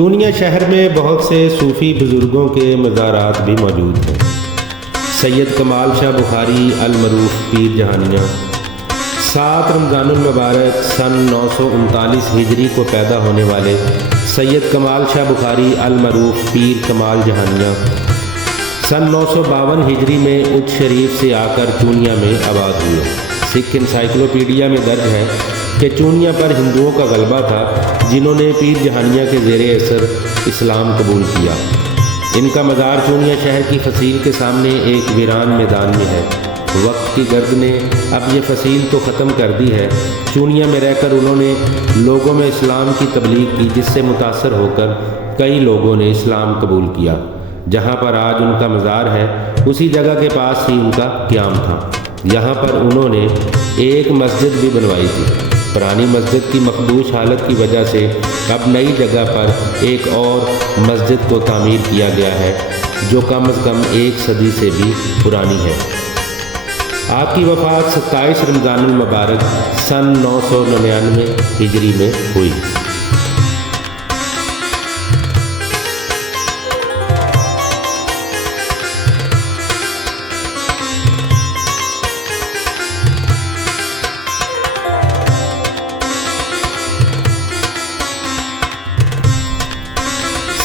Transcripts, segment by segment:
چونیا شہر میں بہت سے صوفی بزرگوں کے مزارات بھی موجود ہیں۔ سید کمال شاہ بخاری المعروف پیر جہانیاں 7 رمضان المبارک سن 939 ہجری کو پیدا ہونے والے سید کمال شاہ بخاری المعروف پیر کمال جہانیاں سن 952 ہجری میں اچ شریف سے آ کر چونیا میں آباد ہوئے۔ سکھ انسائکلوپیڈیا میں درج ہے کہ چونیا پر ہندوؤں کا غلبہ تھا، جنہوں نے پیر جہانیاں کے زیر اثر اسلام قبول کیا۔ ان کا مزار چونیا شہر کی فصیل کے سامنے ایک ویران میدان میں ہے۔ وقت کی گرد نے اب یہ فصیل تو ختم کر دی ہے۔ چونیا میں رہ کر انہوں نے لوگوں میں اسلام کی تبلیغ کی، جس سے متاثر ہو کر کئی لوگوں نے اسلام قبول کیا۔ جہاں پر آج ان کا مزار ہے، اسی جگہ کے پاس ہی ان کا قیام تھا۔ یہاں پر انہوں نے ایک مسجد بھی بنوائی تھی۔ پرانی مسجد کی مخدوش حالت کی وجہ سے اب نئی جگہ پر ایک اور مسجد کو تعمیر کیا گیا ہے، جو کم از کم 1 صدی سے بھی پرانی ہے۔ آپ کی وفات 27 رمضان المبارک سن 999 ہجری میں ہوئی۔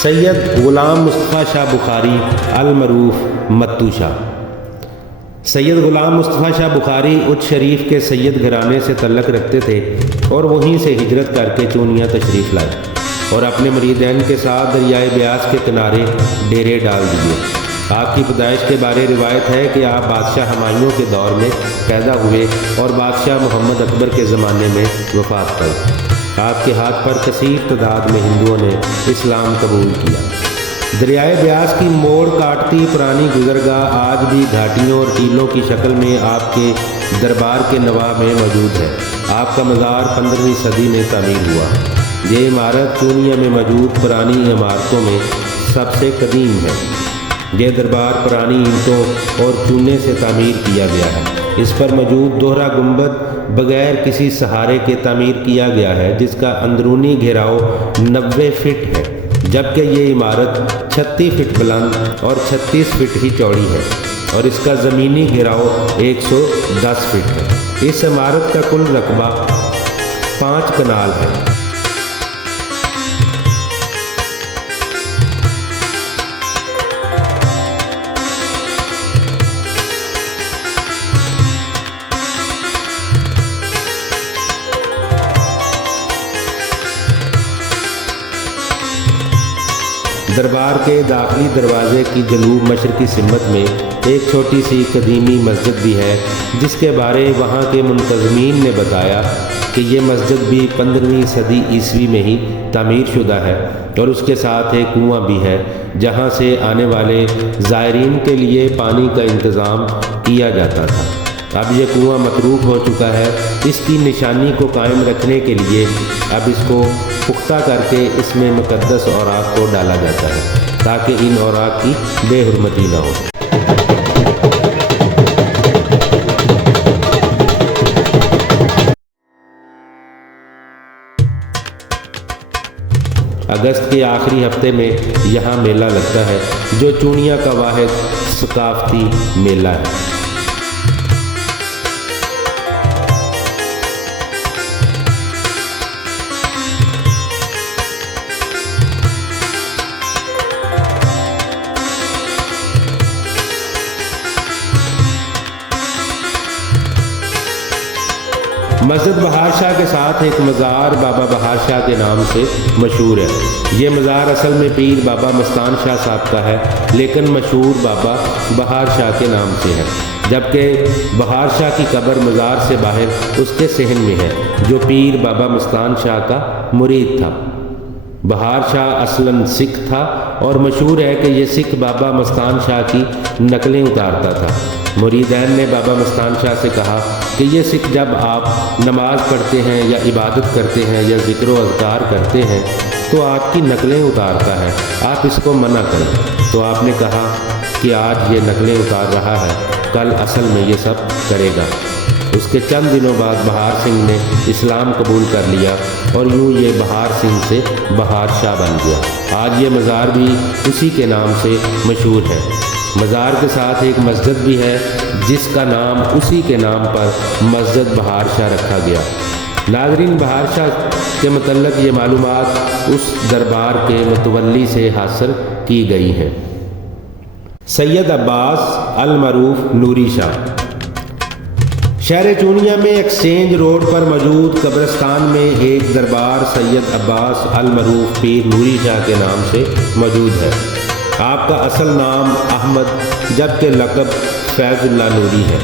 سید غلام مصطفیٰ شاہ بخاری المعروف متو شاہ۔ سید غلام مصطفیٰ شاہ بخاری اچ شریف کے سید گھرانے سے تعلق رکھتے تھے اور وہیں سے ہجرت کر کے چونیا تشریف لائے اور اپنے مریدین کے ساتھ دریائے بیاس کے کنارے ڈیرے ڈال دیے۔ آپ کی پیدائش کے بارے روایت ہے کہ آپ بادشاہ ہمایوں کے دور میں پیدا ہوئے اور بادشاہ محمد اکبر کے زمانے میں وفات پائی۔ آپ کے ہاتھ پر کثیر تعداد میں ہندوؤں نے اسلام قبول کیا۔ دریائے بیاس کی موڑ کاٹتی پرانی گزرگاہ آج بھی گھاٹیوں اور ٹیلوں کی شکل میں آپ کے دربار کے نواب میں موجود ہے۔ آپ کا مزار 15ویں صدی میں تعمیر ہوا۔ یہ عمارت چونیا میں موجود پرانی عمارتوں میں سب سے قدیم ہے۔ یہ دربار پرانی اینٹوں اور چونے سے تعمیر کیا گیا ہے۔ اس پر موجود دوہرا گنبد بغیر کسی سہارے کے تعمیر کیا گیا ہے، جس کا اندرونی گھیراؤ 90 فٹ ہے، جبکہ یہ عمارت 36 فٹ بلند اور 36 فٹ ہی چوڑی ہے اور اس کا زمینی گھیراؤ 110 فٹ ہے۔ اس عمارت کا کل رقبہ 5 کنال ہے۔ دربار کے داخلی دروازے کی جنوب مشرقی سمت میں ایک چھوٹی سی قدیمی مسجد بھی ہے، جس کے بارے وہاں کے منتظمین نے بتایا کہ یہ مسجد بھی 15ویں صدی عیسوی میں ہی تعمیر شدہ ہے اور اس کے ساتھ ایک کنواں بھی ہے، جہاں سے آنے والے زائرین کے لیے پانی کا انتظام کیا جاتا تھا۔ اب یہ کنواں متروک ہو چکا ہے۔ اس کی نشانی کو قائم رکھنے کے لیے اب اس کو پختہ کر کے اس میں مقدس اوراق کو ڈالا جاتا ہے، تاکہ ان اوراق کی بے حرمتی نہ ہو۔ اگست کے آخری ہفتے میں یہاں میلہ لگتا ہے، جو چونیا کا واحد ثقافتی میلہ ہے۔ مسجد بہار شاہ کے ساتھ ایک مزار بابا بہار شاہ کے نام سے مشہور ہے۔ یہ مزار اصل میں پیر بابا مستان شاہ صاحب کا ہے، لیکن مشہور بابا بہار شاہ کے نام سے ہے، جبکہ بہار شاہ کی قبر مزار سے باہر اس کے صحن میں ہے، جو پیر بابا مستان شاہ کا مرید تھا۔ بہار شاہ اصلاً سکھ تھا اور مشہور ہے کہ یہ سکھ بابا مستان شاہ کی نقلیں اتارتا تھا۔ مریدین نے بابا مستان شاہ سے کہا کہ یہ سکھ جب آپ نماز پڑھتے ہیں یا عبادت کرتے ہیں یا ذکر و اذکار کرتے ہیں تو آپ کی نقلیں اتارتا ہے، آپ اس کو منع کریں۔ تو آپ نے کہا کہ آج یہ نقلیں اتار رہا ہے، کل اصل میں یہ سب کرے گا۔ اس کے چند دنوں بعد بہار سنگھ نے اسلام قبول کر لیا اور یوں یہ بہار سنگھ سے بہار شاہ بن گیا۔ آج یہ مزار بھی اسی کے نام سے مشہور ہے۔ مزار کے ساتھ ایک مسجد بھی ہے جس کا نام اسی کے نام پر مسجد بہار شاہ رکھا گیا۔ ناظرین، بہار شاہ کے متعلق یہ معلومات اس دربار کے متولی سے حاصل کی گئی ہیں۔ سید عباس المعروف نوری شاہ شہر چونیا میں ایکسچینج روڈ پر موجود قبرستان میں ایک دربار سید عباس المعروف پیر نوری شاہ کے نام سے موجود ہے۔ آپ کا اصل نام احمد جبکہ لقب فیض اللہ نوری ہے۔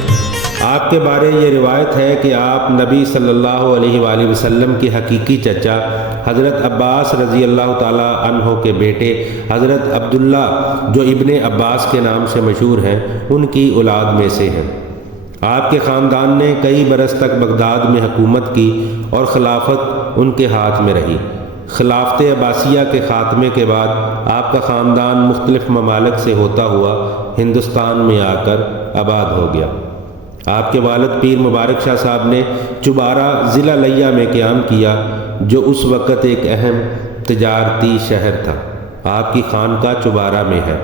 آپ کے بارے یہ روایت ہے کہ آپ نبی صلی اللہ علیہ وآلہ وسلم کے حقیقی چچا حضرت عباس رضی اللہ تعالیٰ عنہ کے بیٹے حضرت عبداللہ جو ابن عباس کے نام سے مشہور ہیں ان کی اولاد میں سے ہیں۔ آپ کے خاندان نے کئی برس تک بغداد میں حکومت کی اور خلافت ان کے ہاتھ میں رہی۔ خلافت عباسیہ کے خاتمے کے بعد آپ کا خاندان مختلف ممالک سے ہوتا ہوا ہندوستان میں آ کر آباد ہو گیا۔ آپ کے والد پیر مبارک شاہ صاحب نے چوبارہ ضلع لیہ میں قیام کیا جو اس وقت ایک اہم تجارتی شہر تھا۔ آپ کی خانقاہ چوبارہ میں ہے۔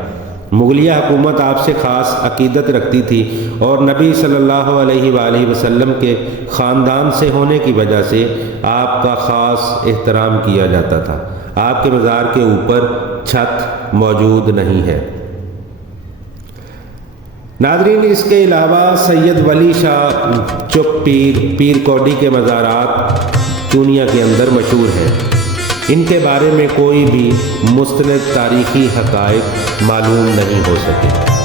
مغلیہ حکومت آپ سے خاص عقیدت رکھتی تھی اور نبی صلی اللہ علیہ وآلہ وسلم کے خاندان سے ہونے کی وجہ سے آپ کا خاص احترام کیا جاتا تھا۔ آپ کے مزار کے اوپر چھت موجود نہیں ہے۔ ناظرین، اس کے علاوہ سید ولی شاہ چک پیر کوڈی کے مزارات چونیا کے اندر مشہور ہیں۔ ان کے بارے میں کوئی بھی مستند تاریخی حقائق معلوم نہیں ہو سکے۔